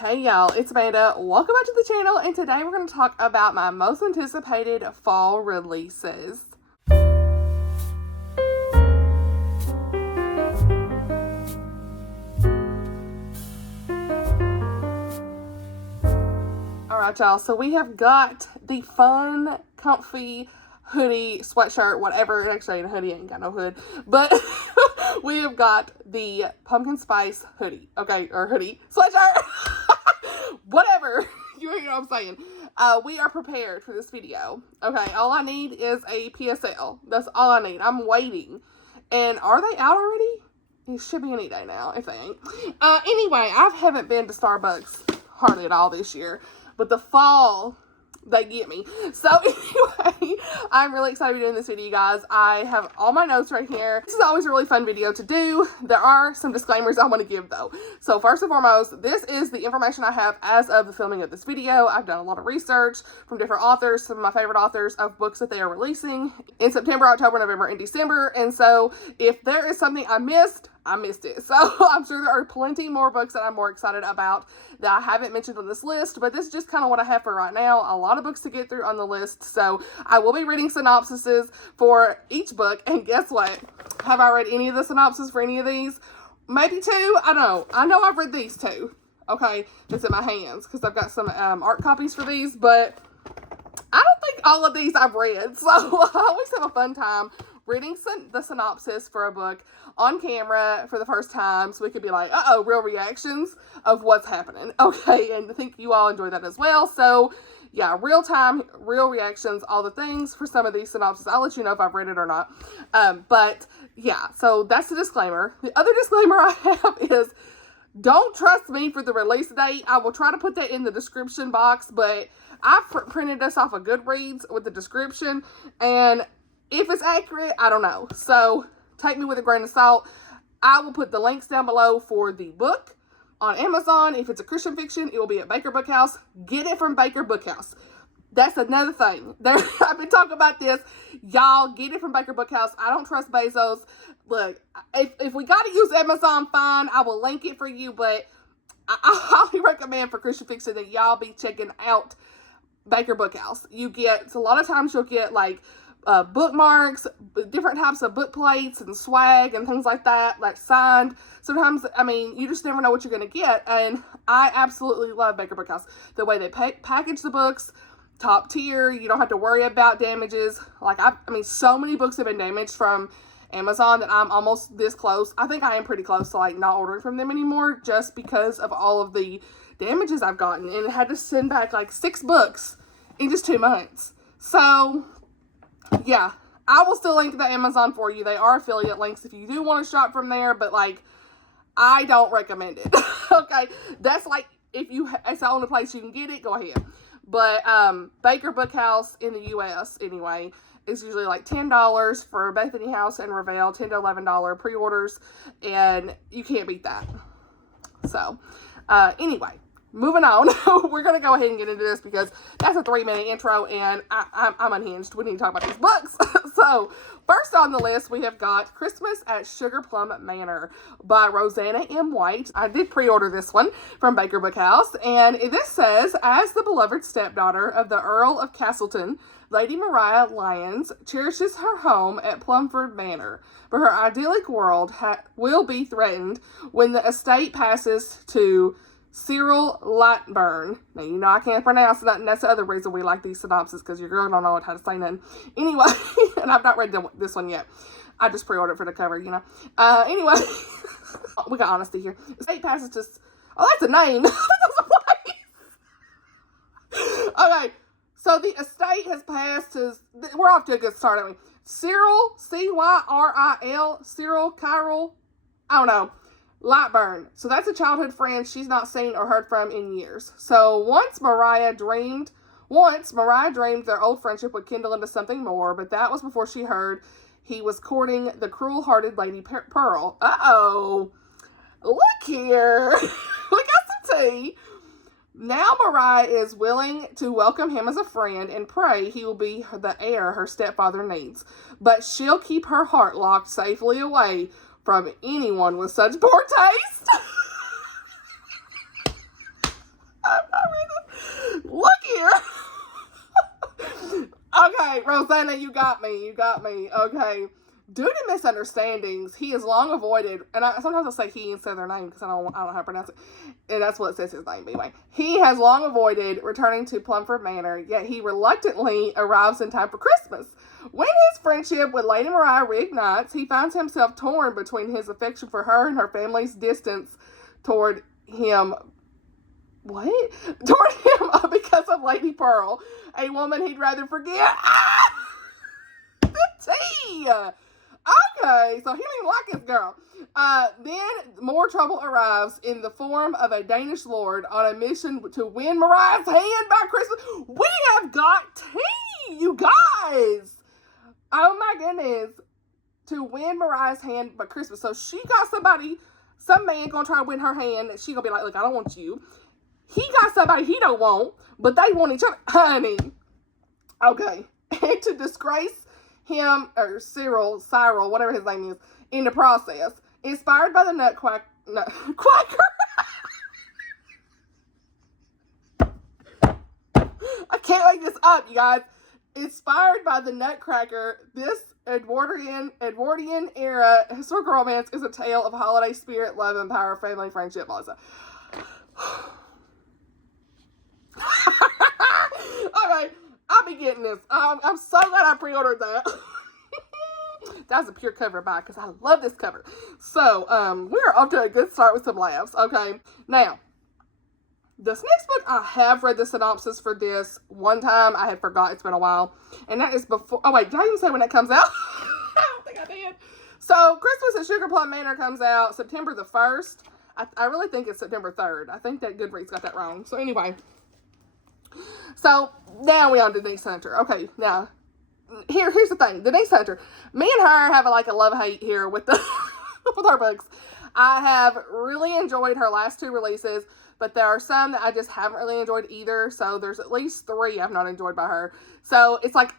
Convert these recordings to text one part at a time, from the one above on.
Hey y'all, it's Amanda. Welcome back to the channel, and today we're going to talk about my most anticipated fall releases. Alright y'all, so we have got the fun, comfy hoodie, sweatshirt, whatever. Actually, a hoodie ain't got no hood, but we have got the pumpkin spice hoodie, okay, or hoodie, sweatshirt, whatever, you know what I'm saying. We are prepared for this video, okay. All I need is a PSL. That's all I need. I'm waiting. And are they out already? It should be any day now, if they ain't. Anyway, I haven't been to Starbucks hardly at all this year, but the fall, they get me. So anyway, I'm really excited to be doing this video, you guys. I have all my notes right here. This is always a really fun video to do. There are some disclaimers I want to give though. So first and foremost, this is the information I have as of the filming of this video. I've done a lot of research from different authors, some of my favorite authors, of books that they are releasing in September, October, November, and December. And so if there is something I missed it. So I'm sure there are plenty more books that I'm more excited about that I haven't mentioned on this list, but this is just kind of what I have for right now. A lot of books to get through on the list, so I will be reading synopsises for each book. And guess what? Have I read any of the synopsis for any of these? Maybe two. I know I've read these two. Okay, it's in my hands because I've got some art copies for these, but I don't think all of these I've read. So I always have a fun time reading the synopsis for a book on camera for the first time, so we could be like, real reactions of what's happening. Okay, and I think you all enjoy that as well. So yeah, real time, real reactions, all the things for some of these synopses. I'll let you know if I've read it or not. But yeah, so that's the disclaimer. The other disclaimer I have is, don't trust me for the release date. I will try to put that in the description box, but I printed this off of Goodreads with the description, and if it's accurate, I don't know. So take me with a grain of salt. I will put the links down below for the book on Amazon. If it's a Christian fiction, it will be at Baker Bookhouse. Get it from Baker Bookhouse. That's another thing. I've been talking about this. Y'all, get it from Baker Bookhouse. I don't trust Bezos. Look, if we got to use Amazon, fine. I will link it for you, but I highly recommend for Christian fiction that y'all be checking out Baker Bookhouse. A lot of times you'll get like bookmarks, different types of book plates and swag and things like that, like signed. Sometimes, I mean, you just never know what you're going to get, and I absolutely love Baker Bookhouse. The way they package the books, top tier. You don't have to worry about damages. Like, I mean, so many books have been damaged from Amazon that I'm almost this close. I think I am pretty close to, like, not ordering from them anymore just because of all of the damages I've gotten, and I had to send back, like, 6 books in just 2 months. So yeah, I will still link the Amazon for you. They are affiliate links if you do want to shop from there, but like, I don't recommend it. Okay, that's like, it's the only place you can get it, go ahead. But Baker Bookhouse in the US anyway is usually like $10 for Bethany House and Revell, $10 to $11 pre-orders, and you can't beat that. So anyway, moving on. We're going to go ahead and get into this because that's a 3-minute intro, and I'm unhinged. We need to talk about these books. So, first on the list, we have got Christmas at Sugar Plum Manor by Roseanna M. White. I did pre-order this one from Baker Bookhouse, and this says, as the beloved stepdaughter of the Earl of Castleton, Lady Mariah Lyons cherishes her home at Plumford Manor, but her idyllic world will be threatened when the estate passes to Cyril Lightburn. Now, you know I can't pronounce that, and that's the other reason we like these synopses, because your girl don't know how to say nothing. Anyway, and I've not read this one yet. I just pre-ordered for the cover, you know. Anyway, we got honesty here. Estate passes to... Oh, that's a name. That's a place. Okay, so the estate has passed to... We're off to a good start, aren't we? Cyril, C-Y-R-I-L, Cyril, Kyril, I don't know. Lightburn. So that's a childhood friend she's not seen or heard from in years. So once Mariah dreamed their old friendship would kindle into something more, but that was before she heard he was courting the cruel-hearted Lady Pearl. Uh-oh. Look here. We got some tea. Now Mariah is willing to welcome him as a friend and pray he will be the heir her stepfather needs. But she'll keep her heart locked safely away from anyone with such poor taste. Roseanna, you got me. Okay. Due to misunderstandings, he is long avoided, and sometimes I'll say he instead of their name because I don't know how to pronounce it, and that's what it says his name anyway. He has long avoided returning to Plumford Manor, yet he reluctantly arrives in time for Christmas. When his friendship with Lady Mariah reignites, he finds himself torn between his affection for her and her family's distance toward him. What? Toward him because of Lady Pearl, a woman he'd rather forget. The tea! Okay, so he don't even like his girl. Then more trouble arrives in the form of a Danish lord on a mission to win Mariah's hand by Christmas. We have got tea, you guys! Oh my goodness. To win Mariah's hand by Christmas. So she got somebody, some man gonna try to win her hand, and she gonna be like, look, I don't want you. He got somebody he don't want, but they want each other. Honey. Okay. And to disgrace him, or Cyril, whatever his name is, in the process. Inspired by the Quacker. I can't make this up, you guys. Inspired by the Nutcracker, this Edwardian era historical romance is a tale of holiday spirit, love, and power, family, friendship, all that stuff. Okay, I'll be getting this. I'm so glad I pre-ordered that. That was a pure cover buy because I love this cover. So, we're off to a good start with some laughs. Okay, now, this next book, I have read the synopsis for this one time. I had forgot. It's been a while. And that is before... Oh, wait. Did I even say when it comes out? I don't think I did. So, Christmas at Sugar Plum Manor comes out September the 1st. I really think it's September 3rd. I think that Goodreads got that wrong. So, anyway. So, now we on to Denise Hunter. Okay, now, here's the thing. Denise Hunter. Me and her have a love-hate here with the with our books. I have really enjoyed her last two releases, but there are some that I just haven't really enjoyed either. So there's at least 3 I've not enjoyed by her. So it's like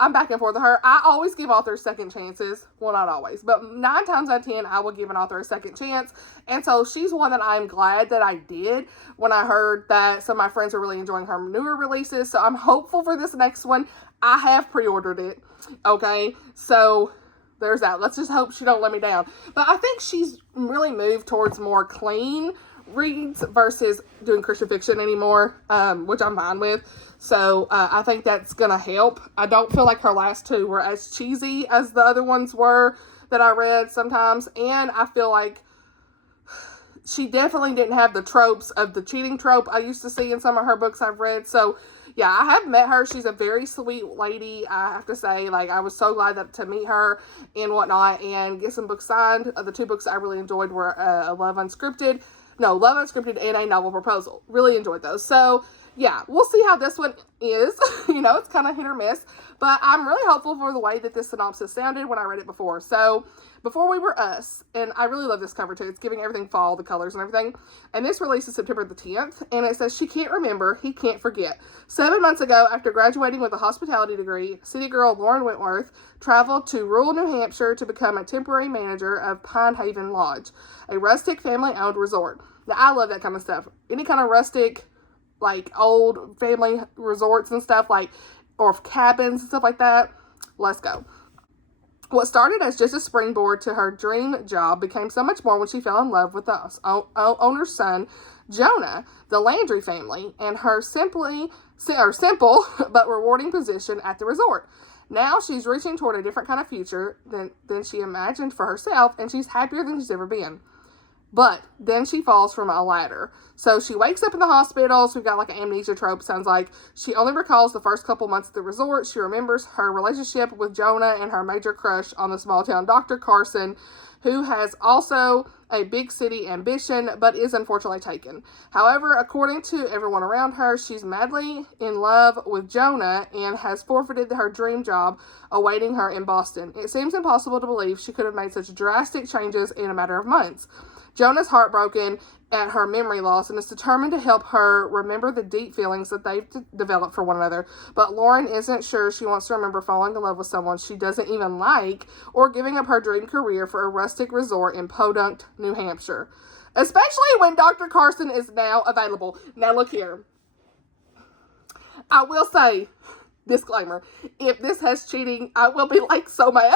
I'm back and forth with her. I always give authors second chances. Well, not always, but 9 times out of 10, I will give an author a second chance. And so she's one that I'm glad that I did when I heard that some of my friends are really enjoying her newer releases. So I'm hopeful for this next one. I have pre-ordered it. Okay, so there's that. Let's just hope she don't let me down. But I think she's really moved towards more clean reads versus doing Christian fiction anymore, which I'm fine with. So I think that's gonna help. I don't feel like her last 2 were as cheesy as the other ones were that I read sometimes, and I feel like she definitely didn't have the tropes of the cheating trope I used to see in some of her books I've read. So yeah, I have met her. She's a very sweet lady, I have to say. Like, I was so glad to meet her and whatnot and get some books signed. The 2 books I really enjoyed were Love Unscripted and A Novel Proposal. Really enjoyed those. So, yeah, we'll see how this one is. It's kind of hit or miss. But I'm really hopeful for the way that this synopsis sounded when I read it before. So, Before We Were Us, and I really love this cover too. It's giving everything fall, the colors and everything. And this releases September the 10th. And it says, she can't remember, he can't forget. 7 months ago, after graduating with a hospitality degree, city girl Lauren Wentworth traveled to rural New Hampshire to become a temporary manager of Pine Haven Lodge, a rustic family-owned resort. Now, I love that kind of stuff. Any kind of rustic, like old family resorts and stuff, like, or cabins and stuff like that. Let's go. What started as just a springboard to her dream job became so much more when she fell in love with the owner's son, Jonah, the Landry family, and her simple but rewarding position at the resort. Now she's reaching toward a different kind of future than she imagined for herself, and she's happier than she's ever been. But then she falls from a ladder. So she wakes up in the hospital. So we've got like an amnesia trope, sounds like. She only recalls the first couple months at the resort. She remembers her relationship with Jonah and her major crush on the small town Dr. Carson, who has also a big city ambition, but is unfortunately taken. However, according to everyone around her, she's madly in love with Jonah and has forfeited her dream job awaiting her in Boston. It seems impossible to believe she could have made such drastic changes in a matter of months. Jonah's heartbroken at her memory loss and is determined to help her remember the deep feelings that they've developed for one another. But Lauren isn't sure she wants to remember falling in love with someone she doesn't even like or giving up her dream career for a rustic resort in Podunk, New Hampshire. Especially when Dr. Carson is now available. Now look here. I will say, disclaimer, if this has cheating, I will be like so mad.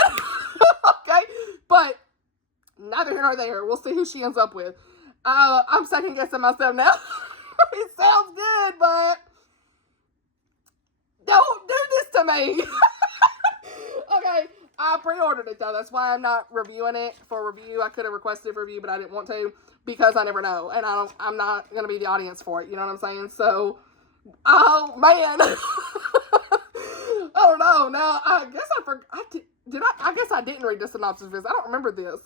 Okay, but neither here nor there. We'll see who she ends up with. I'm second guessing myself now. It sounds good, but don't do this to me. Okay, I pre-ordered it though. That's why I'm not reviewing it for review. I could have requested a review, but I didn't want to because I never know, and I'm not gonna be the audience for it. You know what I'm saying? So, oh man, oh no. Now I guess I forgot. I guess I didn't read the synopsis for this. I don't remember this.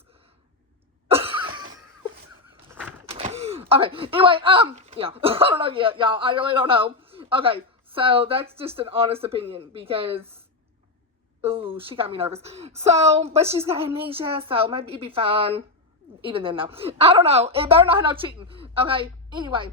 Okay. Anyway, yeah. I don't know yet, y'all. I really don't know. Okay, so that's just an honest opinion because. Ooh, she got me nervous. So, but she's got amnesia, so maybe it'd be fine. Even then, no. I don't know. It better not have no cheating. Okay, anyway.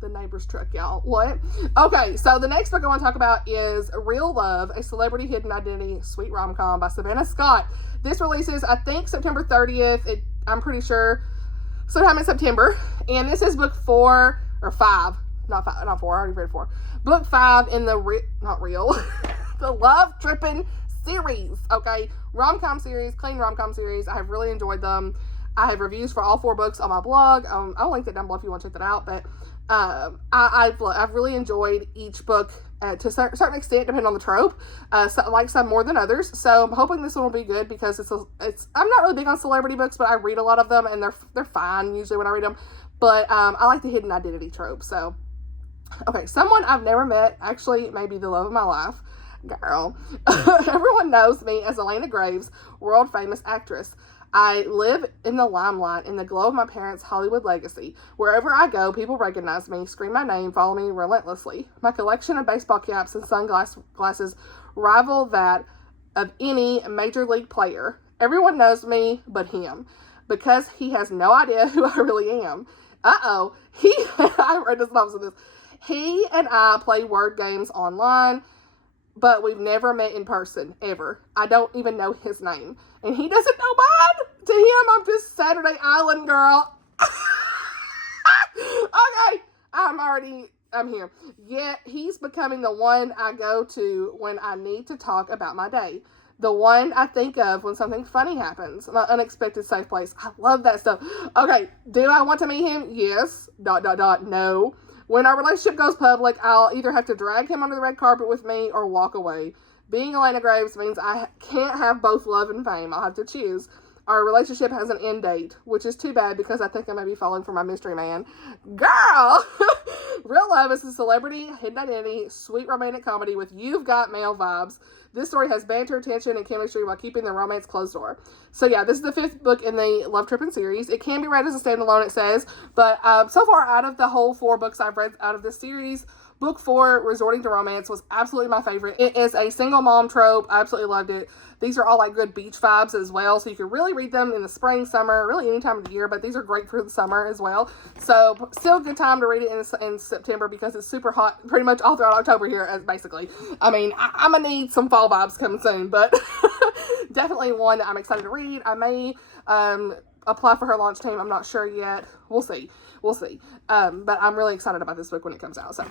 The neighbor's truck, y'all. What? Okay, so the next book I want to talk about is Real Love, a Celebrity Hidden Identity Sweet Rom-Com by Savannah Scott. This releases, I think, September 30th. I'm pretty sure sometime in September. And this is book 4 or 5. Not 4. I already read 4. Book 5 in the the Love Trippin' series. Okay, rom-com series, clean rom-com series. I have really enjoyed them. I have reviews for all 4 books on my blog. I'll link that down below if you want to check that out. But I've really enjoyed each book to a certain extent, depending on the trope. Like some more than others. So I'm hoping this one will be good because I'm not really big on celebrity books, but I read a lot of them and they're fine usually when I read them. But I like the hidden identity trope. So. Okay, someone I've never met, actually maybe the love of my life, girl. Everyone knows me as Elena Graves, world famous actress. I live in the limelight in the glow of my parents' Hollywood legacy. Wherever I go, people recognize me, scream my name, follow me relentlessly. My collection of baseball caps and sunglasses rival that of any major league player. Everyone knows me but him, because he has no idea who I really am. I read the synopsis of this. He and I play word games online, but we've never met in person, ever. I don't even know his name. And he doesn't know mine. To him, I'm just Saturday Island girl. Okay, I'm here. Yet, he's becoming the one I go to when I need to talk about my day. The one I think of when something funny happens. My unexpected safe place. I love that stuff. Okay, do I want to meet him? Yes. ... No. When our relationship goes public, I'll either have to drag him under the red carpet with me or walk away. Being Elena Graves means I can't have both love and fame. I'll have to choose. Our relationship has an end date, which is too bad because I think I may be falling for my mystery man. Girl! Real Love is a celebrity, hidden identity, sweet romantic comedy with You've Got Mail vibes. This story has banter, tension, and chemistry while keeping the romance closed door. So yeah, this is the 5th book in the Love Trippin' series. It can be read as a standalone, it says, but so far out of the whole 4 books I've read out of this series, book 4, Resorting to Romance, was absolutely my favorite. It is a single mom trope. I absolutely loved it. These are all like good beach vibes as well, so you can really read them in the spring, summer, really any time of the year, but these are great for the summer as well. So still a good time to read it in September because it's super hot pretty much all throughout October here, basically. I mean, I'm going to need some fall vibes coming soon, but definitely one that I'm excited to read. I may apply for her launch team. I'm not sure yet. We'll see. But I'm really excited about this book when it comes out. So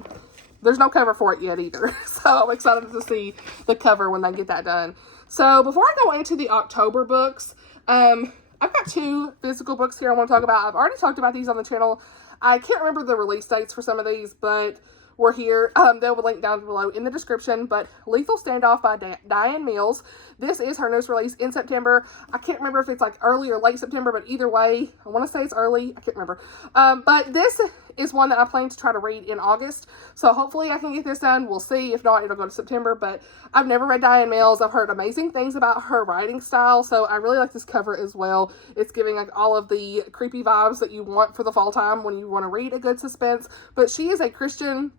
there's no cover for it yet either. So I'm excited to see the cover when they get that done. So before I go into the October books, I've got 2 physical books here I want to talk about. I've already talked about these on the channel. I can't remember the release dates for some of these, but we're here. They'll be linked down below in the description. But Lethal Standoff by DiAnn Mills. This is her newest release in September. I can't remember if it's like early or late September, but either way, I want to say it's early. I can't remember. But this is one that I plan to try to read in August. So hopefully I can get this done. We'll see. If not, it'll go to September. But I've never read DiAnn Mills. I've heard amazing things about her writing style. So I really like this cover as well. It's giving like all of the creepy vibes that you want for the fall time when you want to read a good suspense. But she is a Christian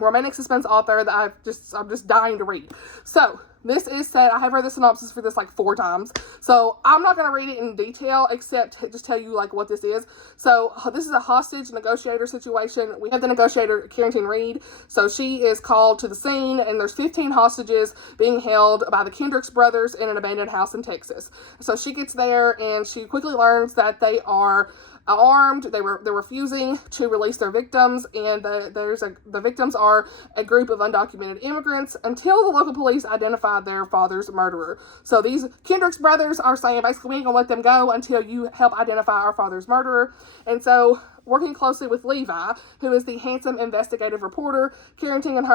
romantic suspense author that I'm just dying to read. So this is set. I have read the synopsis for this like 4 times. So I'm not going to read it in detail except to just tell you like what this is. So this is a hostage negotiator situation. We have the negotiator, Carrington Reed. So she is called to the scene and there's 15 hostages being held by the Kendricks brothers in an abandoned house in Texas. So she gets there and she quickly learns that they are armed. They're refusing to release their victims, and the victims are a group of undocumented immigrants until the local police identify their father's murderer. So these Kendrick's brothers are saying, basically, we ain't gonna let them go until you help identify our father's murderer. And so, working closely with Levi, who is the handsome investigative reporter, Carrington and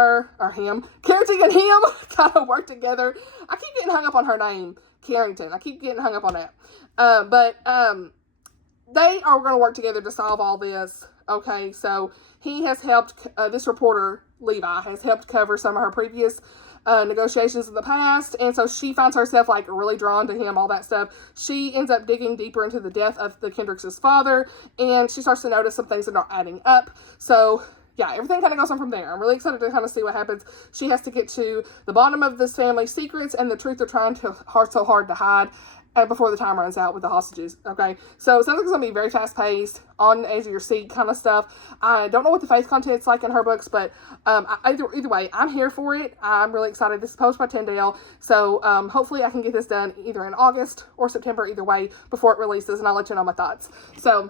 him kind of work together. I keep getting hung up on her name, Carrington. I keep getting hung up on that. But they are going to work together to solve all this. Okay, so he has helped, this reporter, Levi, has helped cover some of her previous negotiations in the past, and so she finds herself like really drawn to him, all that stuff. She ends up digging deeper into the death of the Kendricks' father, and she starts to notice some things that are adding up. So yeah, everything kind of goes on from there. I'm really excited to kind of see what happens. She has to get to the bottom of this family's secrets and the truth they're trying so hard to hide before the time runs out with the hostages. Okay, so it sounds like it's going to be very fast-paced, on the edge of your seat kind of stuff. I don't know what the faith content's like in her books, but either way, I'm here for it. I'm really excited. This is published by Tyndale, so hopefully I can get this done either in August or September, either way, before it releases, and I'll let you know my thoughts. So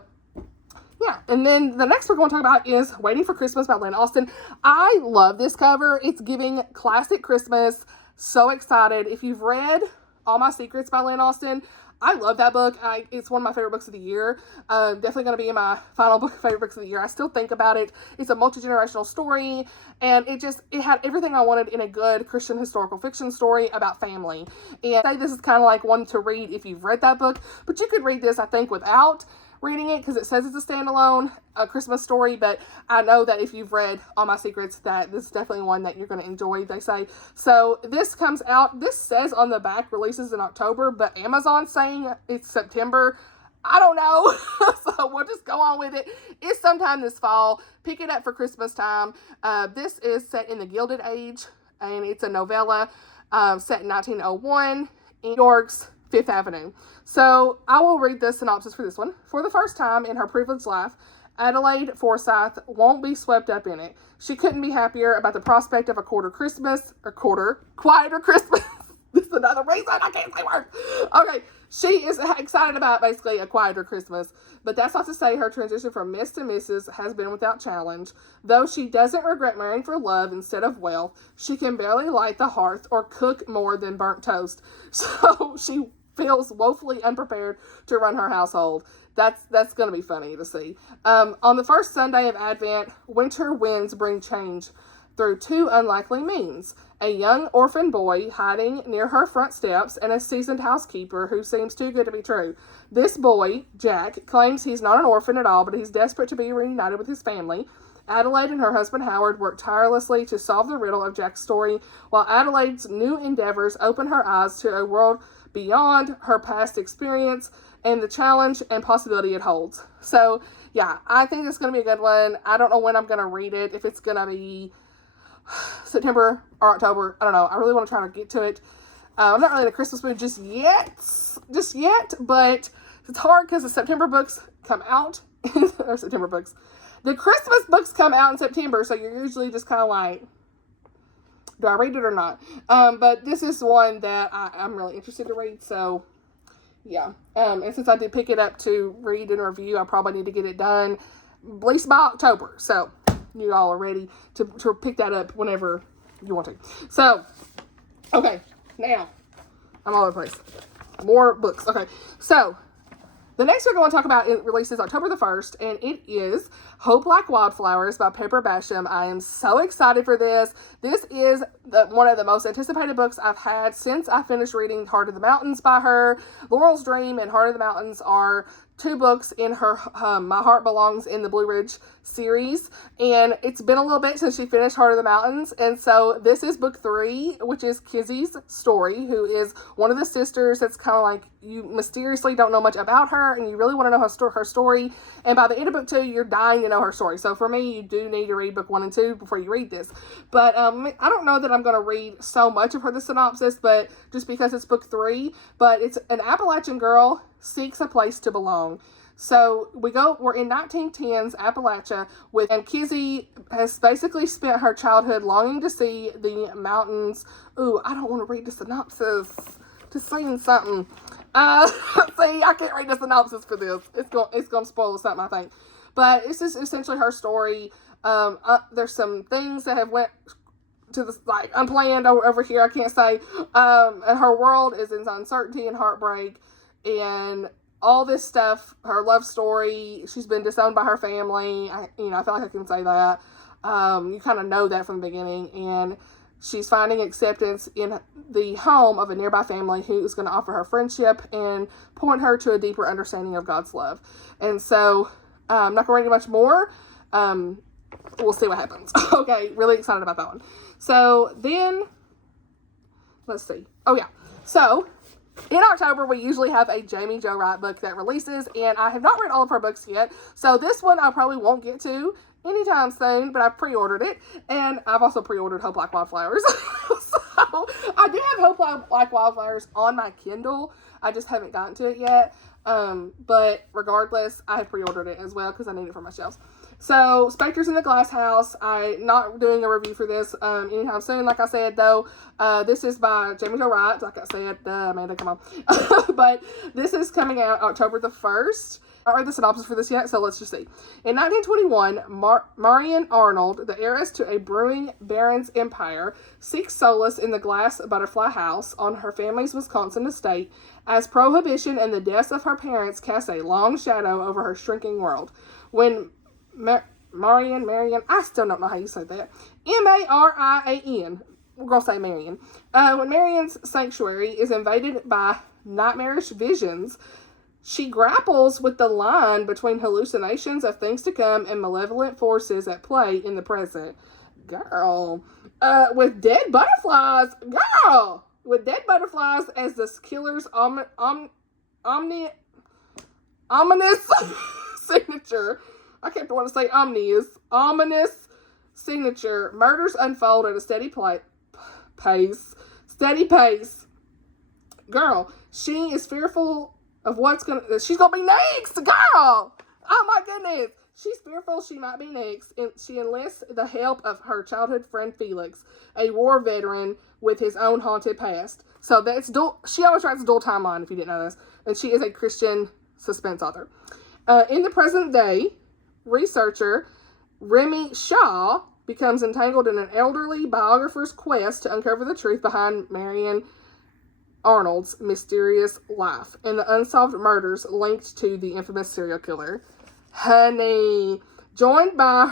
yeah, and then the next we're going to talk about is Waiting for Christmas by Lynn Austin. I love this cover. It's giving classic Christmas. So excited. If you've read All My Secrets by Lynn Austin, I love that book. It's one of my favorite books of the year. Definitely going to be in my final favorite books of the year. I still think about it. It's a multi-generational story, and it had everything I wanted in a good Christian historical fiction story about family. And I say this is kind of like one to read if you've read that book, but you could read this, I think, without reading it, because it says it's a standalone Christmas story, but I know that if you've read All My Secrets, that this is definitely one that you're going to enjoy, they say. So this comes out, this says on the back releases in October, but Amazon's saying it's September. I don't know. So we'll just go on with it. It's sometime this fall. Pick it up for Christmas time. This is set in the Gilded Age, and it's a novella set in 1901 in New York's Fifth Avenue. So I will read the synopsis for this one. For the first time in her privileged life, Adelaide Forsyth won't be swept up in it. She couldn't be happier about the prospect of a quieter Christmas. This is another reason I can't say words. Okay, she is excited about basically a quieter Christmas, but that's not to say her transition from Miss to Mrs. has been without challenge. Though she doesn't regret marrying for love instead of wealth, she can barely light the hearth or cook more than burnt toast. So she feels woefully unprepared to run her household. That's going to be funny to see. On the first Sunday of Advent, winter winds bring change through two unlikely means: a young orphan boy hiding near her front steps and a seasoned housekeeper who seems too good to be true. This boy, Jack, claims he's not an orphan at all, but he's desperate to be reunited with his family. Adelaide and her husband Howard work tirelessly to solve the riddle of Jack's story, while Adelaide's new endeavors open her eyes to a world beyond her past experience and the challenge and possibility it holds. So, yeah, I think it's going to be a good one. I don't know when I'm going to read it, if it's going to be September or October. I don't know. I really want to try to get to it. I'm not really in a Christmas mood just yet, but it's hard because the September books come out, or September books. The Christmas books come out in September, so you're usually just kind of like, do I read it or not? But this is one that I'm really interested to read, so yeah. And since I did pick it up to read and review, I probably need to get it done at least by October. So you all are ready to pick that up whenever you want to. So, okay, now I'm all over the place. More books. Okay, so the next we're going to talk about, it releases October the 1st, and it is Hope Like Wildflowers by Pepper Basham. I am so excited for this. This is one of the most anticipated books I've had since I finished reading Heart of the Mountains by her. Laurel's Dream and Heart of the Mountains are two books in her My Heart Belongs in the Blue Ridge series, and it's been a little bit since she finished Heart of the Mountains, and so this is book 3, which is Kizzy's story, who is one of the sisters that's kind of like, you mysteriously don't know much about her, and you really want to know her story, and by the end of book 2, you're dying to know her story. So for me, you do need to read book 1 and 2 before you read this, but I don't know that I'm going to read so much of the synopsis, but just because it's book 3, but it's an Appalachian girl seeks a place to belong. So we're in 1910s Appalachia and Kizzy has basically spent her childhood longing to see the mountains. Ooh, I don't want to read the synopsis. Just saying something. See, I can't read the synopsis for this. It's gonna spoil something, I think. But it's just essentially her story. There's some things that have went to the like unplanned over here. I can't say. And her world is in uncertainty and heartbreak, and all this stuff. Her love story. She's been disowned by her family. I feel like I can say that. You kind of know that from the beginning, and she's finding acceptance in the home of a nearby family who is going to offer her friendship and point her to a deeper understanding of God's love. And so, I'm not going to read much more. We'll see what happens. Okay, really excited about that one. So then, let's see. Oh yeah. So, in October, we usually have a Jaime Jo Wright book that releases, and I have not read all of her books yet. So this one I probably won't get to anytime soon, but I've pre-ordered it, and I've also pre-ordered Hope Like Wildflowers. So I do have Hope Like Wildflowers on my Kindle. I just haven't gotten to it yet. But regardless, I have pre-ordered it as well because I need it for my shelves. So, Specters in the Glass House. I'm not doing a review for this anytime soon, like I said, though. This is by Jaime Jo Wright, like I said. Amanda, come on. But this is coming out October the 1st. I don't read the synopsis for this yet, so let's just see. In 1921, Marian Arnold, the heiress to a brewing baron's empire, seeks solace in the glass butterfly house on her family's Wisconsin estate as prohibition and the deaths of her parents cast a long shadow over her shrinking world. When Marian, I still don't know how you say that. Marian. We're going to say Marian. When Marian's sanctuary is invaded by nightmarish visions, she grapples with the line between hallucinations of things to come and malevolent forces at play in the present. Girl. With dead butterflies. Girl! With dead butterflies as the killer's ominous signature. I kept wanting to say ominous signature. Murders unfold at a steady pace. Steady pace. Girl, she is fearful of she's gonna be next, girl! Oh my goodness! She's fearful she might be next, and she enlists the help of her childhood friend Felix, a war veteran with his own haunted past. So that's she always writes a dual timeline, if you didn't know this, and she is a Christian suspense author. In the present day, researcher Remy Shaw becomes entangled in an elderly biographer's quest to uncover the truth behind Marian Arnold's mysterious life and the unsolved murders linked to the infamous serial killer. Honey, joined by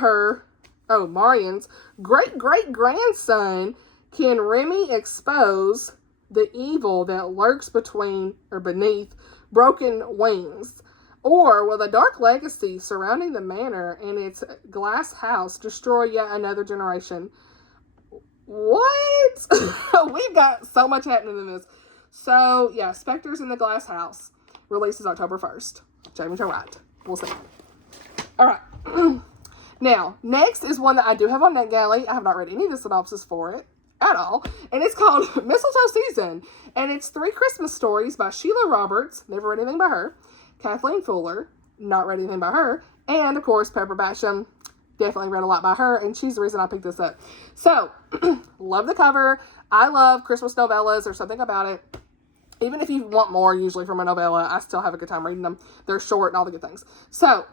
Marian's great-great-grandson, can Remy expose the evil that lurks beneath broken wings? Or will the dark legacy surrounding the manor and its glass house destroy yet another generation? What? We've got so much happening in this. So, yeah, Specters in the Glass House releases October 1st. Jaime Jo Wright. We'll see. All right. Now, next is one that I do have on NetGalley. I have not read any of the synopsis for it at all. And it's called Mistletoe Season. And it's 3 Christmas stories by Sheila Roberts. Never read anything by her. Kathleen Fuller. Not read anything by her. And, of course, Pepper Basham. Definitely read a lot by her. And she's the reason I picked this up. So, love the cover. I love Christmas novellas. There's something about it. Even if you want more, usually from a novella, I still have a good time reading them. They're short and all the good things. So,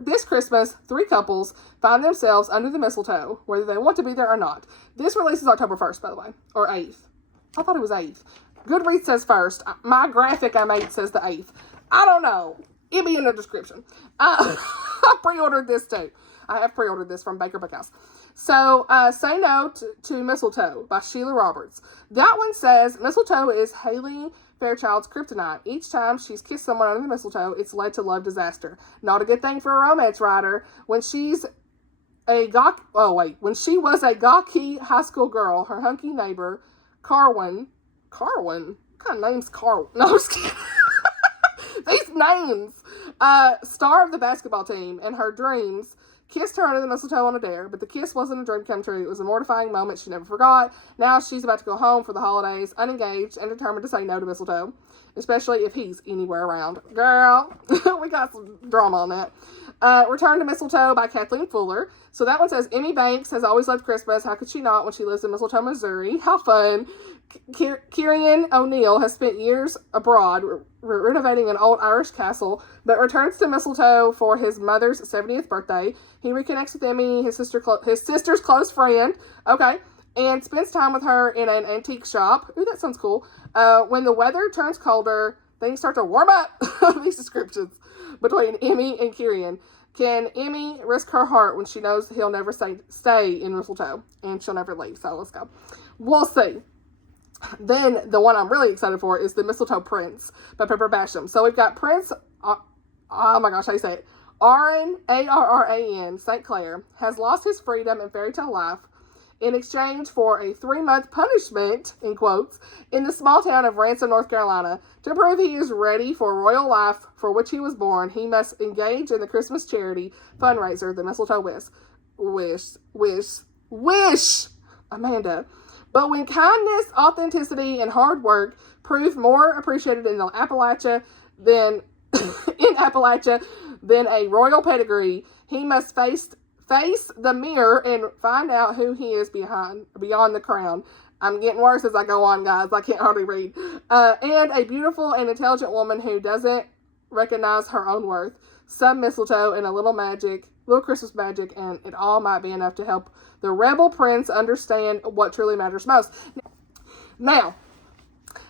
this Christmas, 3 couples find themselves under the mistletoe, whether they want to be there or not. This releases October 1st, by the way, or 8th. I thought it was 8th. Goodreads says 1st. My graphic I made says the 8th. I don't know. It'll be in the description. I pre-ordered this too. I have pre-ordered this from Baker Bookhouse. So, Say No to Mistletoe by Sheila Roberts. That one says, mistletoe is Haley Fairchild's kryptonite. Each time she's kissed someone under the mistletoe, it's led to love disaster. Not a good thing for a romance writer. When she was a gawky high school girl, her hunky neighbor, Carwin, what kind of name's Carwin? No, I'm just kidding. These names. Star of the basketball team and her dreams kissed her under the mistletoe on a dare, but the kiss wasn't a dream come true. It was a mortifying moment she never forgot. Now she's about to go home for the holidays, unengaged and determined to say no to mistletoe, especially if he's anywhere around. Girl, we got some drama on that. Return to Mistletoe by Kathleen Fuller. So that one says, Emmy Banks has always loved Christmas. How could she not when she lives in Mistletoe, Missouri? How fun. Kieran O'Neill has spent years abroad renovating an old Irish castle, but returns to Mistletoe for his mother's 70th birthday. He reconnects with Emmy, his sister's close friend, and spends time with her in an antique shop. Ooh, that sounds cool. When the weather turns colder, things start to warm up. These descriptions between Emmy and Kieran. Can Emmy risk her heart when she knows he'll never stay in Mistletoe and she'll never leave? So let's go. We'll see. Then the one I'm really excited for is The Mistletoe Prince by Pepper Basham. So we've got Prince, oh my gosh, how do you say it? Arran, St. Clair, has lost his freedom and fairy tale life in exchange for a 3-month punishment, in quotes, in the small town of Ransom, North Carolina. To prove he is ready for royal life for which he was born, he must engage in the Christmas charity fundraiser, the Mistletoe Wish, Amanda. But when kindness, authenticity, and hard work prove more appreciated in Appalachia than a royal pedigree, he must face the mirror and find out who he is beyond the crown. I'm getting worse as I go on, guys. I can't hardly read. And a beautiful and intelligent woman who doesn't recognize her own worth. Some mistletoe and a little Christmas magic, and it all might be enough to help the rebel prince understand what truly matters most. Now,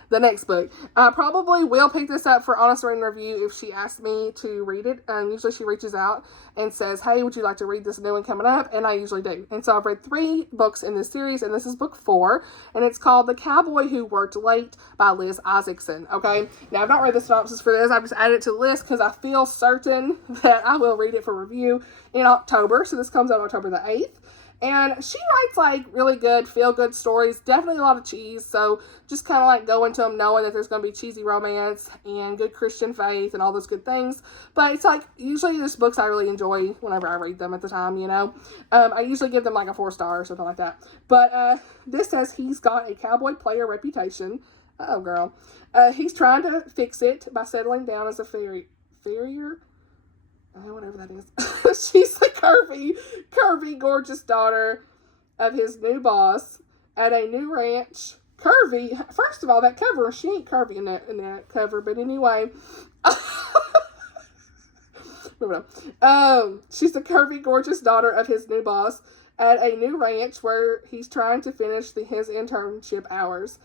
the next book. I probably will pick this up for honest reading review if she asks me to read it. Usually she reaches out and says, hey, would you like to read this new one coming up? And I usually do. And so I've read 3 books in this series, and this is book 4. And it's called The Cowboy Who Worked Late by Liz Isaacson. Okay? Now, I've not read the synopsis for this. I've just added it to the list because I feel certain that I will read it for review in October. So this comes out October the 8th. And she writes really good, feel-good stories. Definitely a lot of cheese. So just kind of go into them knowing that there's going to be cheesy romance and good Christian faith and all those good things. But it's usually there's books I really enjoy whenever I read them at the time, I usually give them a 4-star or something like that. But this says he's got a cowboy player reputation. Uh-oh, girl. He's trying to fix it by settling down as a farrier. Whatever that is. She's the curvy, gorgeous daughter of his new boss at a new ranch. Curvy. First of all, that cover, she ain't curvy in that cover, but anyway. Moving on. She's the curvy, gorgeous daughter of his new boss at a new ranch where he's trying to finish his internship hours.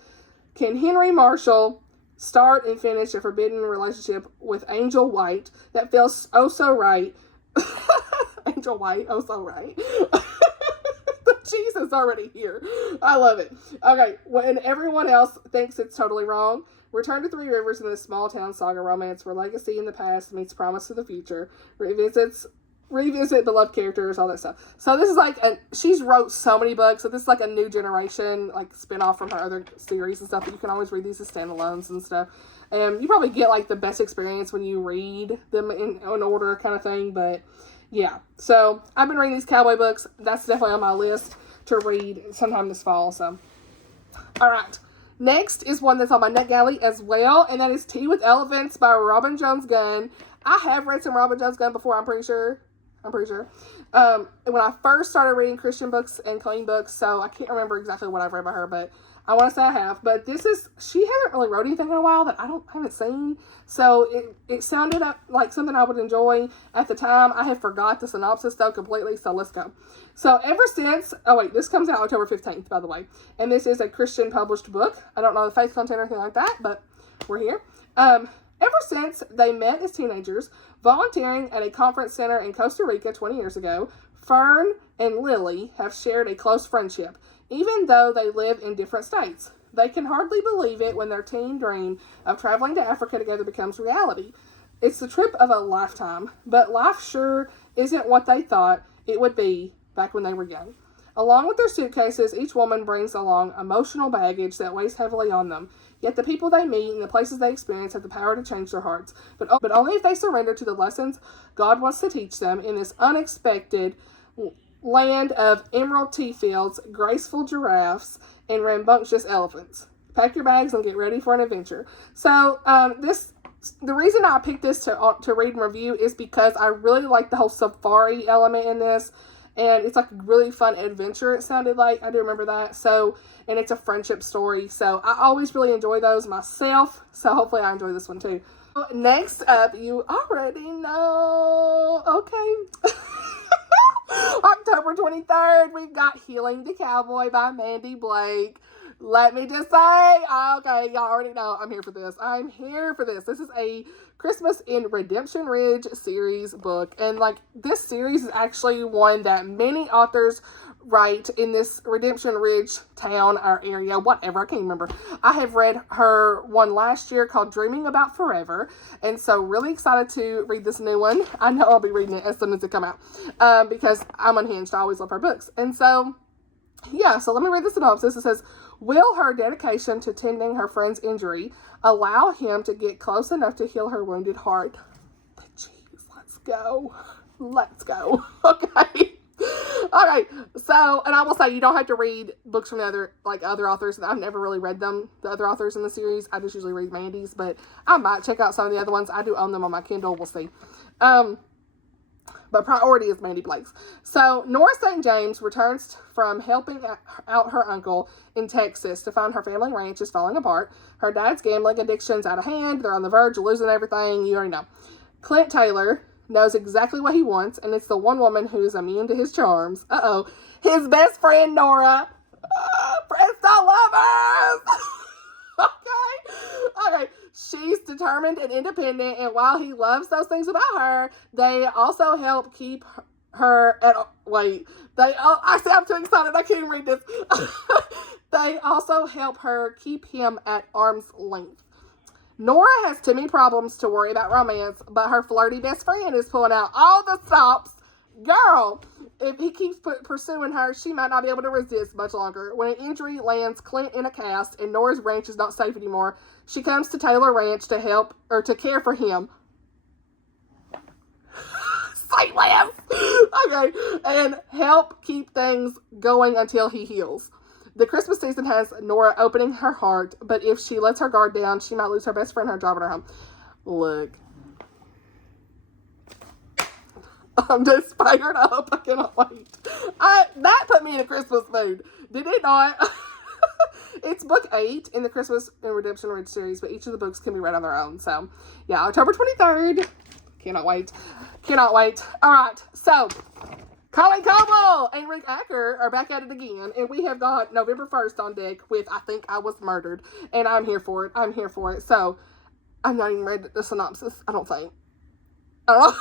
Can Henry Marshall start and finish a forbidden relationship with Angel White that feels oh so right? Angel White, oh so right. The cheese is already here. I love it. Okay, when everyone else thinks it's totally wrong, return to Three Rivers in this small town saga romance where legacy in the past meets promise of the future, revisit beloved characters, all that stuff. So this is she's wrote so many books, so this is a new generation, spin-off from her other series and stuff, but you can always read these as standalones and stuff. And you probably get the best experience when you read them in order kind of thing, but yeah. So I've been reading these cowboy books. That's definitely on my list to read sometime this fall, so. Alright. Next is one that's on my NetGalley as well, and that is Tea with Elephants by Robin Jones Gunn. I have read some Robin Jones Gunn before, I'm pretty sure. When I first started reading Christian books and clean books, so I can't remember exactly what I've read by her, but I want to say I have. But she hasn't really wrote anything in a while that I haven't seen, so it sounded like something I would enjoy at the time. I had forgot the synopsis though completely, so let's go. So ever since, this comes out October 15th, by the way, and this is a Christian published book. I don't know the faith content or anything like that, but we're here. Ever since they met as teenagers, volunteering at a conference center in Costa Rica 20 years ago, Fern and Lily have shared a close friendship, even though they live in different states. They can hardly believe it when their teen dream of traveling to Africa together becomes reality. It's the trip of a lifetime, but life sure isn't what they thought it would be back when they were young. Along with their suitcases, each woman brings along emotional baggage that weighs heavily on them. Yet the people they meet and the places they experience have the power to change their hearts, but only if they surrender to the lessons God wants to teach them in this unexpected land of emerald tea fields, graceful giraffes, and rambunctious elephants. Pack your bags and get ready for an adventure. So, this The reason I picked this to read and review is because I really like the whole safari element in this. And it's like a really fun adventure, it sounded like. I do remember that. So, and it's a friendship story. So, I always really enjoy those myself. So, hopefully I enjoy this one too. Next up, you already know. Okay. October 23rd, we've got Healing the Cowboy by Mandi Blake. Let me just say, okay, y'all already know I'm here for this. I'm here for this. This is a Christmas in Redemption Ridge series book. And, like, this series is actually one that many authors write in this Redemption Ridge town or area, whatever, I can't remember. I have read her one last year called Dreaming About Forever. And so, really excited to read this new one. I know I'll be reading it as soon as it come out because I'm unhinged. I always love her books. And so, yeah, so let me read the synopsis. It says, will her dedication to tending her friend's injury allow him to get close enough to heal her wounded heart? Jeez, let's go. Let's go. Okay. All right. So, and I will say, you don't have to read books from other authors. I've never really read them, the other authors in the series. I just usually read Mandi's, but I might check out some of the other ones. I do own them on my Kindle. We'll see. But priority is Mandi Blake's. So, Nora St. James returns from helping out her uncle in Texas to find her family ranch is falling apart. Her dad's gambling addiction's out of hand. They're on the verge of losing everything. You already know. Clint Taylor knows exactly what he wants, and it's the one woman who's immune to his charms. Uh-oh. His best friend, Nora. Presto lovers! Okay. All right. She's determined and independent, and while he loves those things about her, they also help keep her at, I say I'm too excited, I can't even read this. They also help her keep him at arm's length. Nora has too many problems to worry about romance, but her flirty best friend is pulling out all the stops. Girl, if he keeps pursuing her, she might not be able to resist much longer. When an injury lands Clint in a cast and Nora's ranch is not safe anymore, she comes to Taylor Ranch to help, or to care for him. Say less! Okay, and help keep things going until he heals. The Christmas season has Nora opening her heart, but if she lets her guard down, she might lose her best friend, her job, and her home. Look. I'm just fired up. I cannot wait. That put me in a Christmas mood. Did it not? It's book 8 in the Christmas and Redemption Ridge series, but each of the books can be read on their own. So, yeah, October 23rd. Cannot wait. Cannot wait. All right. So, Colin Coble and Rick Acker are back at it again, and we have got November 1st on deck with I Think I Was Murdered, and I'm here for it. I'm here for it. So, I've not even read the synopsis, I don't think. I don't know.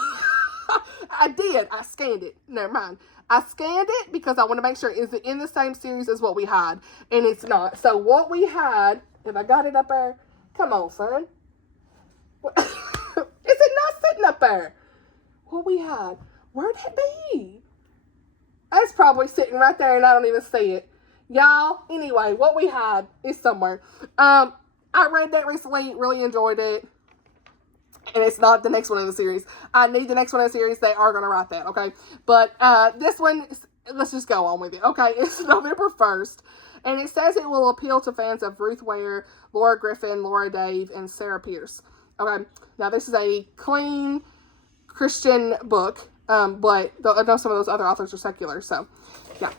I did. I scanned it. Never mind. I scanned it because I want to make sure, is it in the same series as what we had? And it's not. So what we had, if I got it up there, come on, son. Is it not sitting up there? What we had, where'd it be? It's probably sitting right there and I don't even see it. Y'all, anyway, what we had is somewhere. I read that recently, really enjoyed it. And it's not the next one in the series. I need the next one in the series. They are going to write that, okay? But this one, let's just go on with it. Okay, it's November 1st. And it says it will appeal to fans of Ruth Ware, Laura Griffin, Laura Dave, and Sarah Pierce. Okay, now this is a clean Christian book. But I know some of those other authors are secular, so yeah.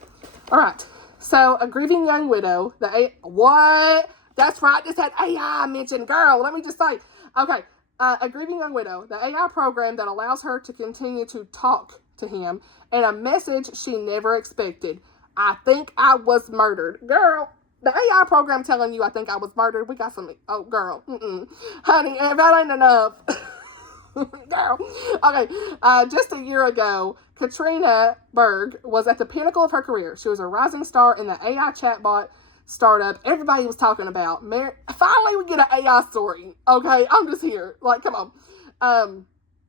All right. So, a grieving young widow. What? That's right. This had AI mentioned. Girl, let me just say. Okay. A grieving young widow, the AI program that allows her to continue to talk to him, and a message she never expected. I think I was murdered. Girl, the AI program telling you I think I was murdered, we got some, oh, girl, honey, if that ain't enough, girl. Okay, just a year ago, Katrina Berg was at the pinnacle of her career. She was a rising star in the AI chatbot startup everybody was talking about. Finally we get an AI story. Okay, I'm just here. Like, come on.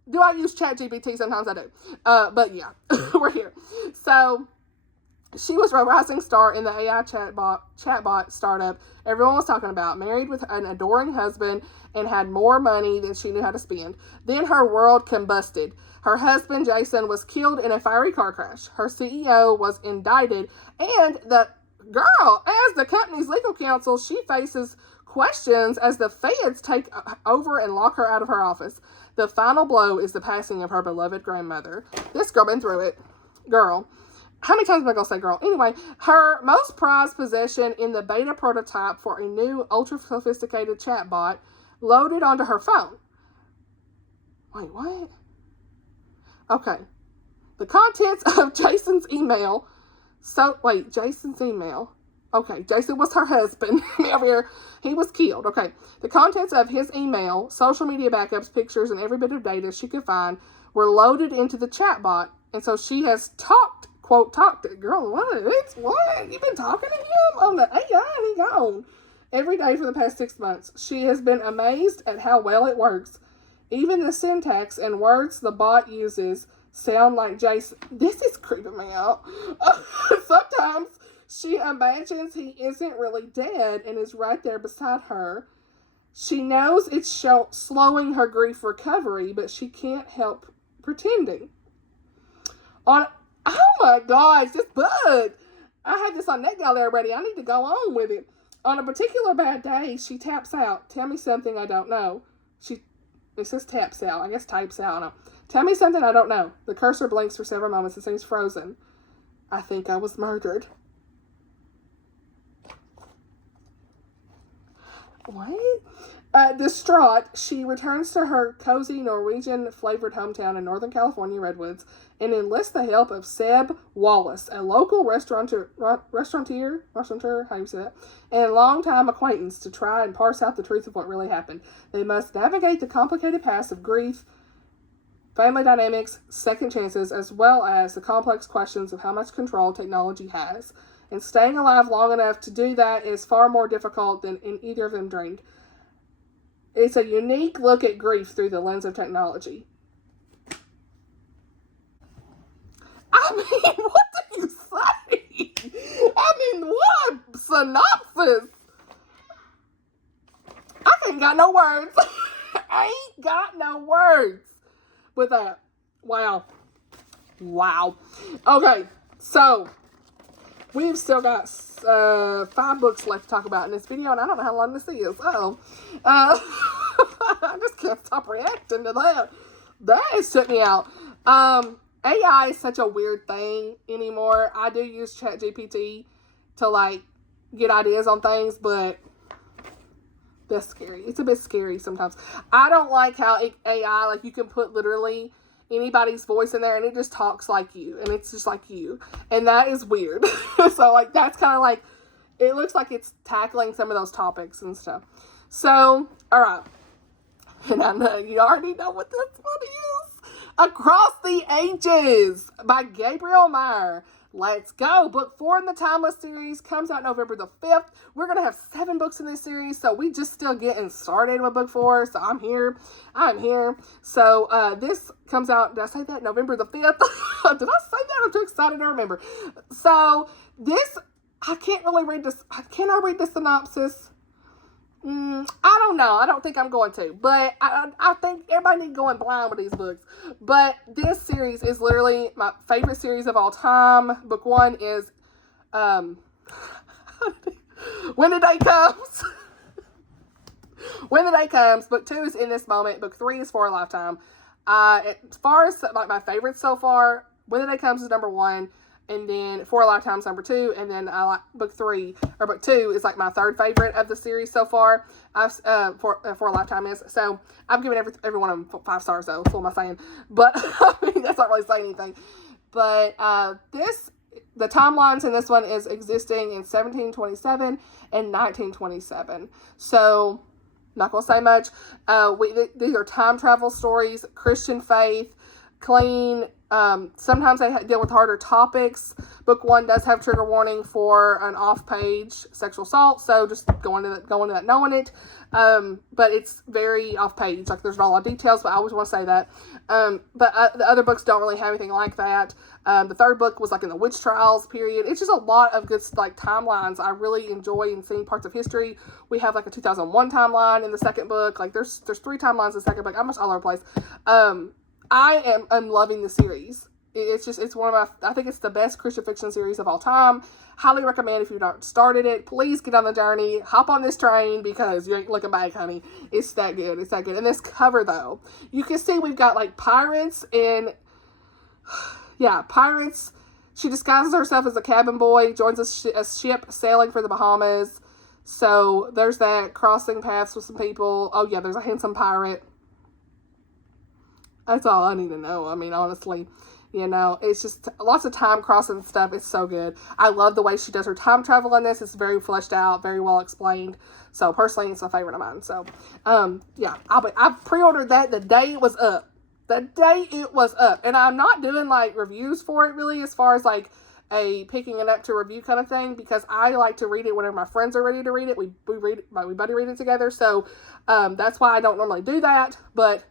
Do I use ChatGPT? Sometimes I do. But yeah, we're here. So she was a rising star in the AI chatbot startup everyone was talking about. Married with an adoring husband and had more money than she knew how to spend. Then her world combusted. Her husband Jason was killed in a fiery car crash. Her CEO was indicted, and the girl, as the company's legal counsel, she faces questions as the feds take over and lock her out of her office. The final blow is the passing of her beloved grandmother. This girl been through it. Girl. How many times am I going to say girl? Anyway, her most prized possession in the beta prototype for a new ultra-sophisticated chatbot loaded onto her phone. Wait, what? Okay. The contents of Jason's email. Jason's email. Okay, Jason was her husband. Over here, he was killed. Okay. The contents of his email, social media backups, pictures, and every bit of data she could find were loaded into the chatbot. And so she has talked to girl, what? You've been talking to him on the AI and he gone. Every day for the past 6 months. She has been amazed at how well it works. Even the syntax and words the bot uses sound like Jason. This is creeping me out. Sometimes she imagines he isn't really dead and is right there beside her. She knows it's slowing her grief recovery, but she can't help pretending. Oh my gosh, this bug. I had this on NetGalley already. I need to go on with it. On a particular bad day, she taps out. Tell me something I don't know. It says taps out. I guess types out. I don't know. Tell me something I don't know. The cursor blinks for several moments and seems frozen. I think I was murdered. What? Distraught, she returns to her cozy Norwegian-flavored hometown in Northern California redwoods and enlists the help of Seb Wallace, a local restaurateur, how do you say that, and longtime acquaintance to try and parse out the truth of what really happened. They must navigate the complicated past of grief, family dynamics, second chances, as well as the complex questions of how much control technology has. And staying alive long enough to do that is far more difficult than either of them dreamed. It's a unique look at grief through the lens of technology. I mean, what do you say? I mean, what a synopsis. I ain't got no words. I ain't got no words with that. Wow. Okay, so we've still got 5 books left to talk about in this video, and I don't know how long this is. I just can't stop reacting to that. That has shut me out. AI is such a weird thing anymore. I do use ChatGPT to, get ideas on things, but that's scary. It's a bit scary sometimes. I don't like how AI, you can put literally anybody's voice in there and it just talks like you, and it's just like you, and that is weird. So that's kind of it looks like it's tackling some of those topics and stuff. So all right, and I know you already know what this one is. Across the Ages by Gabriel Meyer. Let's go. Book 4 in the Timeless series comes out November the 5th. We're going to have 7 books in this series, so we just still getting started with book 4, so I'm here. So this comes out, did I say that? November the 5th? Did I say that? I'm too excited to remember. So this, I can't really read this. Can I read the synopsis? I don't know. I don't think I'm going to, but I think everybody needs to go in blind with these books. But this series is literally my favorite series of all time. Book 1 is When the Day Comes. When the Day Comes. Book 2 is In This Moment. Book 3 is For a Lifetime. As far as my favorites so far, When the Day Comes is number 1. And then For a Lifetime is number 2, and then I like book 2 is my third favorite of the series so far. For a Lifetime is. So I've given every one of them 5 stars though. That's what am I saying? But I mean, that's not really saying anything. But the timelines in this one is existing in 1727 and 1927. So not gonna say much. These are time travel stories, Christian faith, clean. Sometimes they deal with harder topics. Book 1 does have trigger warning for an off-page sexual assault, so just go into that knowing it. But it's very off-page. There's not a lot of details, but I always want to say that. But the other books don't really have anything like that. The third book was in the witch trials period. It's just a lot of good timelines. I really enjoy and seeing parts of history. We have a 2001 timeline in the second book. There's 3 timelines in the second book. I'm just all over the place. I'm loving the series. It's one of my, I think it's the best Christian fiction series of all time. Highly recommend if you've not started it. Please get on the journey. Hop on this train because you ain't looking back, honey. It's that good. It's that good. And this cover, though, you can see we've got like pirates and, yeah, pirates. She disguises herself as a cabin boy, joins a ship sailing for the Bahamas. So there's that, crossing paths with some people. Oh, yeah, there's a handsome pirate. That's all I need to know. I mean, honestly. You know, it's just lots of time crossing stuff. It's so good. I love the way she does her time travel in this. It's very fleshed out, very well explained. So personally, it's a favorite of mine. So, yeah, I pre-ordered that the day it was up. The day it was up. And I'm not doing like reviews for it really, as far as like a picking it up to review kind of thing, because I like to read it whenever my friends are ready to read it. We read it, we buddy read it together. So, that's why I don't normally do that. But,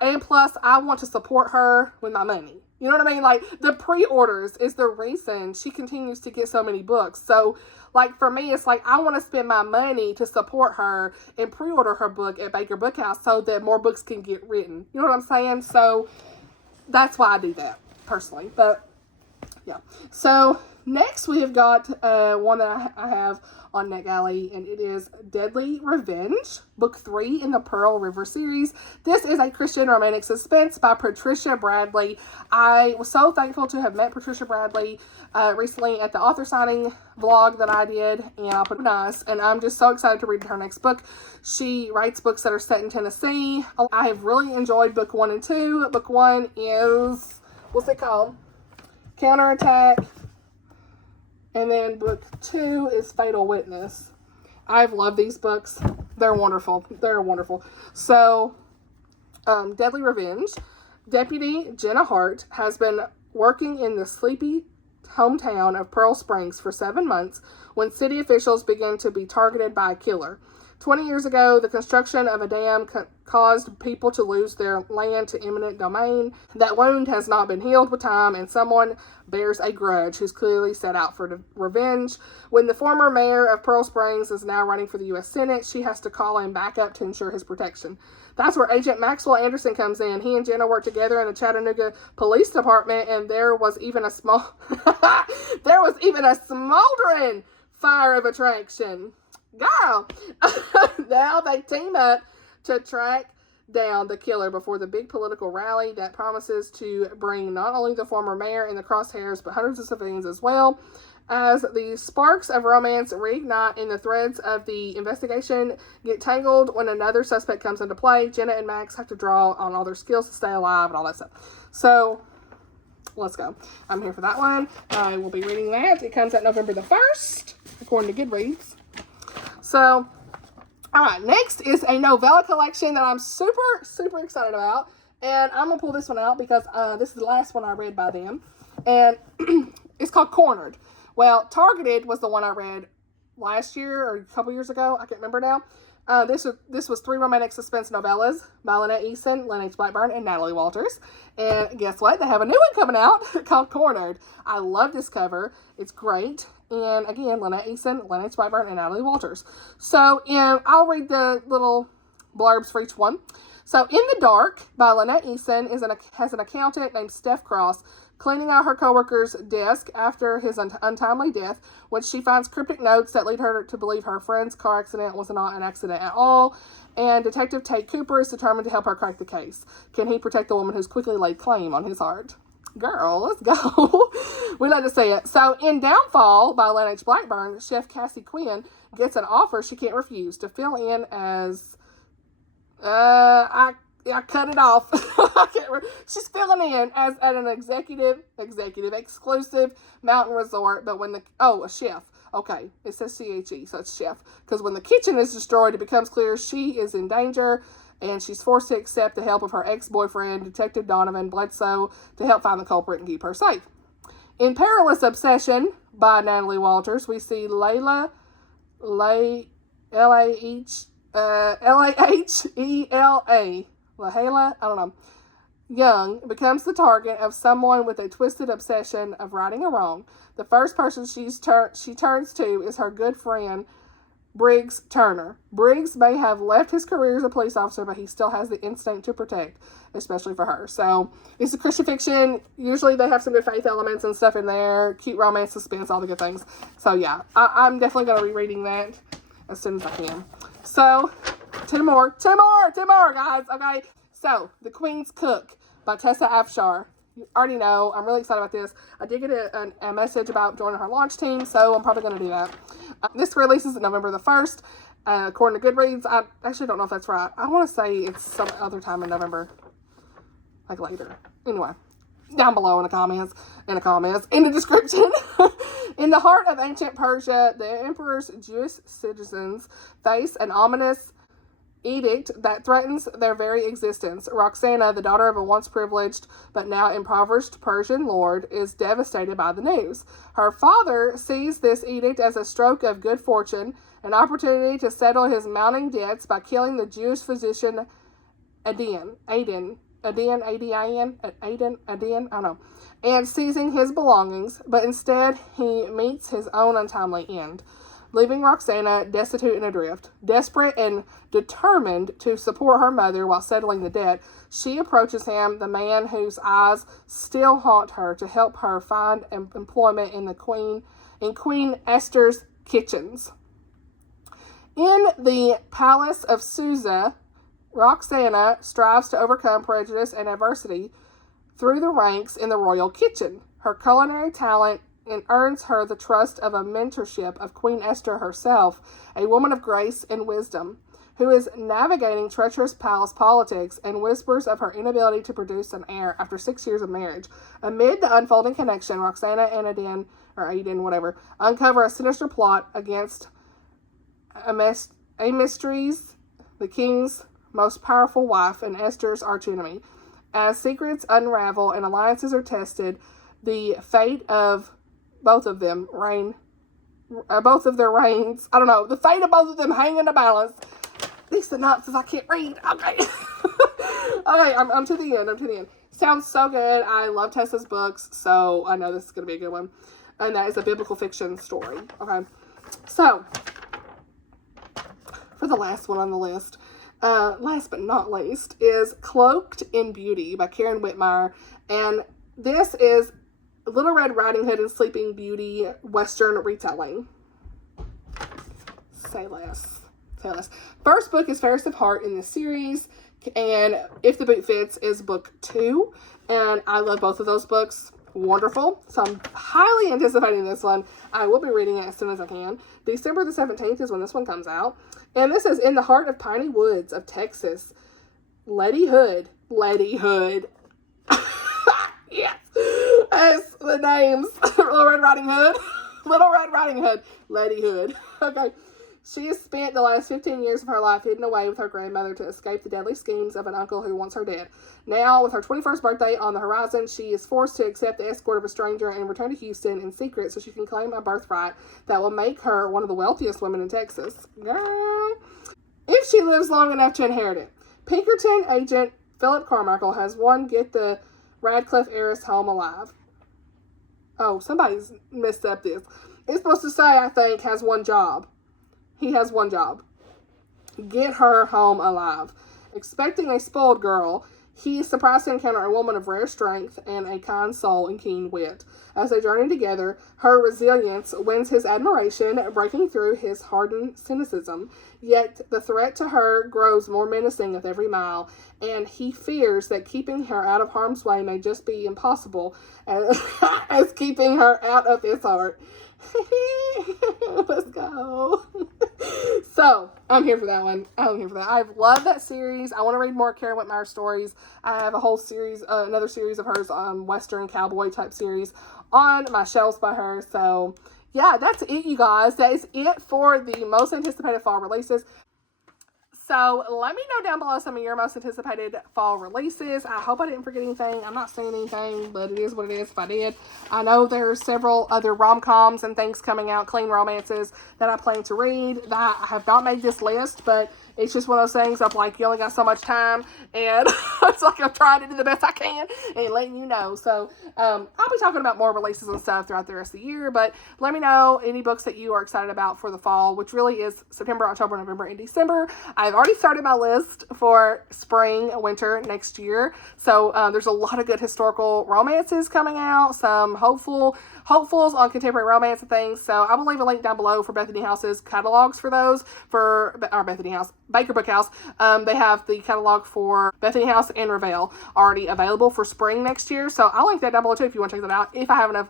and plus, I want to support her with my money. You know what I mean? Like, the pre-orders is the reason she continues to get so many books. So, like, for me, it's like, I want to spend my money to support her and pre-order her book at Baker Bookhouse so that more books can get written. You know what I'm saying? So, that's why I do that, personally. But, yeah. So, next we have got one that I have on NetGalley, and it is Deadly Revenge, Book 3 in the Pearl River series. This is a Christian romantic suspense by Patricia Bradley. I was so thankful to have met Patricia Bradley recently at the author signing vlog that I did, and I'll put it nice, and I'm just so excited to read her next book. She writes books that are set in Tennessee. I have really enjoyed Book 1 and 2. Book 1 is, what's it called? Counterattack. And then book 2 is Fatal Witness. I've loved these books. They're wonderful. They're wonderful. So, Deadly Revenge. Deputy Jenna Hart has been working in the sleepy hometown of Pearl Springs for 7 months when city officials begin to be targeted by a killer. 20 years ago, the construction of a dam caused people to lose their land to eminent domain. That wound has not been healed with time, and someone bears a grudge who's clearly set out for revenge. When the former mayor of Pearl Springs is now running for the U.S. Senate, she has to call in backup to ensure his protection. That's where Agent Maxwell Anderson comes in. He and Jenna work together in the Chattanooga Police Department, and there was even a smoldering fire of attraction. Girl! Now they team up to track down the killer before the big political rally that promises to bring not only the former mayor in the crosshairs, but hundreds of civilians as well. As the sparks of romance reignite and the threads of the investigation get tangled when another suspect comes into play, Jenna and Max have to draw on all their skills to stay alive and all that stuff. So, let's go. I'm here for that one. I will be reading that. It comes out November the 1st, according to Goodreads. So, alright, next is a novella collection that I'm super, super excited about. And I'm going to pull this one out because this is the last one I read by them. And it's called Cornered. Well, Targeted was the one I read last year or a couple years ago. I can't remember now. This was 3 romantic suspense novellas by Lynette Eason, Lynn H. Blackburn, and Natalie Walters. And guess what? They have a new one coming out called Cornered. I love this cover. It's great. And again, Lynette Eason, Lynn H. Blackburn, and Natalie Walters. So, I'll read the little blurbs for each one. So, In the Dark by Lynette Eason has an accountant named Steph Cross cleaning out her coworker's desk after his untimely death when she finds cryptic notes that lead her to believe her friend's car accident was not an accident at all. And Detective Tate Cooper is determined to help her crack the case. Can he protect the woman who's quickly laid claim on his heart? Girl, let's go. We like to say it. So, in Downfall by Lynn H. Blackburn, Chef Cassie Quinn gets an offer she can't refuse to fill in as, I cut it off. She's filling in as at an executive exclusive mountain resort, but when a chef. Okay, it says CHE, so it's chef. Because when the kitchen is destroyed, it becomes clear she is in danger, and she's forced to accept the help of her ex-boyfriend, Detective Donovan Bledsoe, to help find the culprit and keep her safe. In Perilous Obsession by Natalie Walters, we see Layla, L-A-H-E-L-A, Lahela, I don't know, Young becomes the target of someone with a twisted obsession of righting a wrong. The first person she turns to is her good friend, Briggs Turner. Briggs may have left his career as a police officer, but he still has the instinct to protect, especially for her. So, it's a Christian fiction. Usually they have some good faith elements and stuff in there. Cute romance, suspense, all the good things. So, yeah, I'm definitely going to be reading that as soon as I can. So, two more, guys. Okay. So, The Queen's Cook by Tessa Afshar. You already know, I'm really excited about this. I did get a message about joining her launch team, so I'm probably going to do that. This releases November the 1st, according to Goodreads. I actually don't know if that's right. I want to say it's some other time in November, like later. Anyway, down below in the comments, in the description. In the heart of ancient Persia, the emperor's Jewish citizens face an ominous edict that threatens their very existence. Roxana, the daughter of a once privileged but now impoverished Persian lord, is devastated by the news. Her father sees this edict as a stroke of good fortune, an opportunity to settle his mounting debts by killing the Jewish physician Aden, I don't know, and seizing his belongings, but instead he meets his own untimely end, leaving Roxana destitute and adrift. Desperate and determined to support her mother while settling the debt, she approaches him, the man whose eyes still haunt her, to help her find employment in Queen Esther's kitchens. In the palace of Susa, Roxana strives to overcome prejudice and adversity through the ranks in the royal kitchen. Her culinary talent and earns her the trust of a mentorship of Queen Esther herself, a woman of grace and wisdom, who is navigating treacherous palace politics and whispers of her inability to produce an heir after 6 years of marriage. Amid the unfolding connection, Roxana and Aden, uncover a sinister plot against Amestris, the king's most powerful wife and Esther's archenemy. As secrets unravel and alliances are tested, the fate of both of their reigns, the fate of both of them hang in the balance. These synopses I can't read. Okay. Okay, I'm to the end. Sounds so good. I love Tessa's books, so I know this is going to be a good one. And that is a biblical fiction story. Okay. So, for the last one on the list, last but not least, is Cloaked in Beauty by Karen Whitmire. And this is Little Red Riding Hood and Sleeping Beauty Western retelling. Say less. First book is Fairest of Heart in this series, and If the Boot Fits is book 2, and I love both of those books. Wonderful. So I'm highly anticipating this one. I will be reading it as soon as I can. December the 17th is when this one comes out. And this is In the Heart of Piney Woods of Texas. Letty Hood. Yes. As the names. Little Red Riding Hood. Letty Hood. Okay. She has spent the last 15 years of her life hidden away with her grandmother to escape the deadly schemes of an uncle who wants her dead. Now, with her 21st birthday on the horizon, she is forced to accept the escort of a stranger and return to Houston in secret so she can claim a birthright that will make her one of the wealthiest women in Texas. Girl. If she lives long enough to inherit it. Pinkerton agent Philip Carmichael has won Get the Radcliffe heiress home alive. Oh, somebody's messed up this. It's supposed to say, I think, has one job. He has one job. Get her home alive. Expecting a spoiled girl, he is surprised to encounter a woman of rare strength and a kind soul and keen wit. As they journey together, her resilience wins his admiration, breaking through his hardened cynicism. Yet the threat to her grows more menacing with every mile, and he fears that keeping her out of harm's way may just be impossible as keeping her out of his heart. Let's go. So, I'm here for that one. I've loved that series. I want to read more Karen Whitmire stories. I have a whole series, another series of hers, Western Cowboy type series on my shelves by her. So, yeah, that's it, you guys. That is it for the most anticipated fall releases. So let me know down below some of your most anticipated fall releases. I hope I didn't forget anything. I'm not saying anything, but it is what it is if I did. I know there's several other rom-coms and things coming out, clean romances, that I plan to read that I have not made this list, but it's just one of those things of like, you only got so much time, and it's like I'm trying to do the best I can and letting you know. So I'll be talking about more releases and stuff throughout the rest of the year, but let me know any books that you are excited about for the fall, which really is September, October, November, and December. I've already started my list for spring, winter next year. So there's a lot of good historical romances coming out, some hopefuls on contemporary romance and things. So I will leave a link down below for Bethany House's catalogs for those, for our Bethany House, Baker Book House. They have the catalog for Bethany House and Revell already available for spring next year. So I'll link that down below too if you want to check that out, if I have enough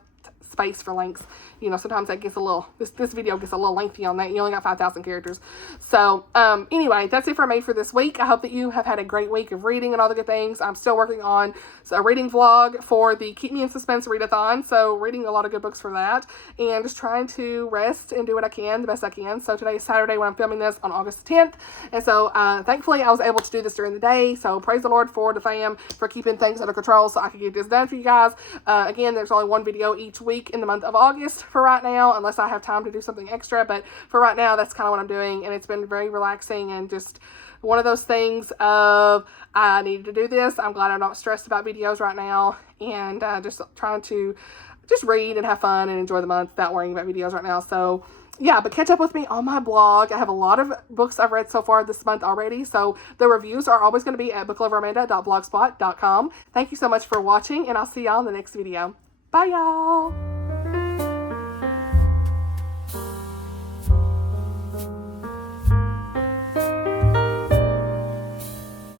space for links. You know, sometimes that gets a little, this video gets a little lengthy on that. You only got 5,000 characters. So, anyway, that's it for me for this week. I hope that you have had a great week of reading and all the good things. I'm still working on a reading vlog for the Keep Me in Suspense readathon. So, reading a lot of good books for that. And just trying to rest and do what I can, the best I can. So, today is Saturday when I'm filming this on August 10th. And so, thankfully, I was able to do this during the day. So, praise the Lord for the fam for keeping things under control so I could get this done for you guys. Again, there's only one video each week in the month of August for right now, unless I have time to do something extra, but for right now, that's kind of what I'm doing, and it's been very relaxing and just one of those things of, I needed to do this. I'm glad I'm not stressed about videos right now, and just trying to just read and have fun and enjoy the month without worrying about videos right now. So yeah, but catch up with me on my blog. I have a lot of books I've read so far this month already, so the reviews are always going to be at bookloveramanda.blogspot.com. Thank you so much for watching, and I'll see y'all in the next video. Bye, y'all!